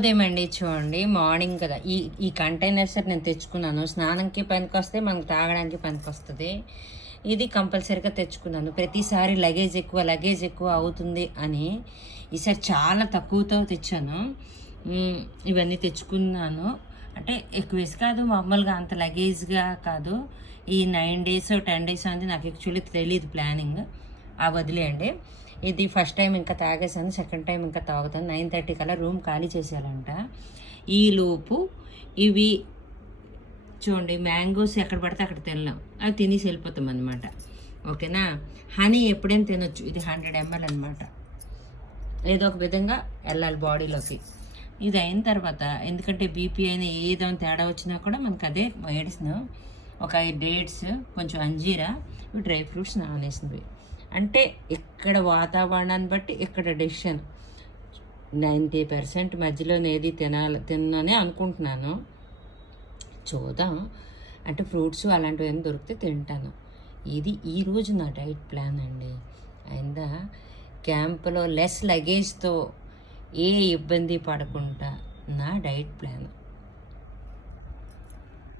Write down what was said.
ఉదయమండి చూడండి, మార్నింగ్ కదా. ఈ ఈ కంటైనర్స్ నేను తెచ్చుకున్నాను. స్నానంకి పనికొస్తే మనకు తాగడానికి పనికొస్తుంది. ఇది కంపల్సరీగా తెచ్చుకున్నాను. ప్రతిసారి లగేజ్ ఎక్కువ అవుతుంది అని ఈసారి చాలా తక్కువతో తెచ్చాను. ఇవన్నీ తెచ్చుకున్నాను. అంటే ఎక్కువేసి కాదు, మామూలుగా అంత లగేజ్గా కాదు. ఈ 9 days 10 days అనేది నాకు యాక్చువల్లీ తెలియదు ప్లానింగ్. వదిలేయండి. ఇది ఫస్ట్ టైం ఇంకా తాగేసాను, సెకండ్ టైం ఇంకా తాగుతాను. 9:30 కల్లా రూమ్ ఖాళీ చేసేయాలంట. ఈలోపు ఇవి చూడండి, మ్యాంగోస్ ఎక్కడ పడితే అక్కడ తినలేం, అవి తినేసి వెళ్ళిపోతాం అనమాట. ఓకేనా. హనీ ఎప్పుడైనా తినొచ్చు. ఇది 100 ml అనమాట. ఏదో ఒక విధంగా వెళ్ళాలి బాడీలోకి. ఇది అయిన తర్వాత, ఎందుకంటే బీపీ అయినా ఏదైనా తేడా వచ్చినా కూడా మనకు అదే మెడిసిన్. ఒక 5 డేట్స్, కొంచెం అంజీరా, డ్రై ఫ్రూట్స్ నానేసినవి. అంటే ఇక్కడ వాతావరణాన్ని బట్టి ఇక్కడ డెసిషన్. 90% మధ్యలో ఏది తిననే అనుకుంటున్నాను. చూద్దాం. అంటే ఫ్రూట్స్ అలాంటివి ఏమి దొరికితే తింటాను. ఇది ఈరోజు నా డైట్ ప్లాన్ అండి. అయిందా. క్యాంపులో లెస్ లగేజ్తో ఏ ఇబ్బంది పడకుండా నా డైట్ ప్లాన్.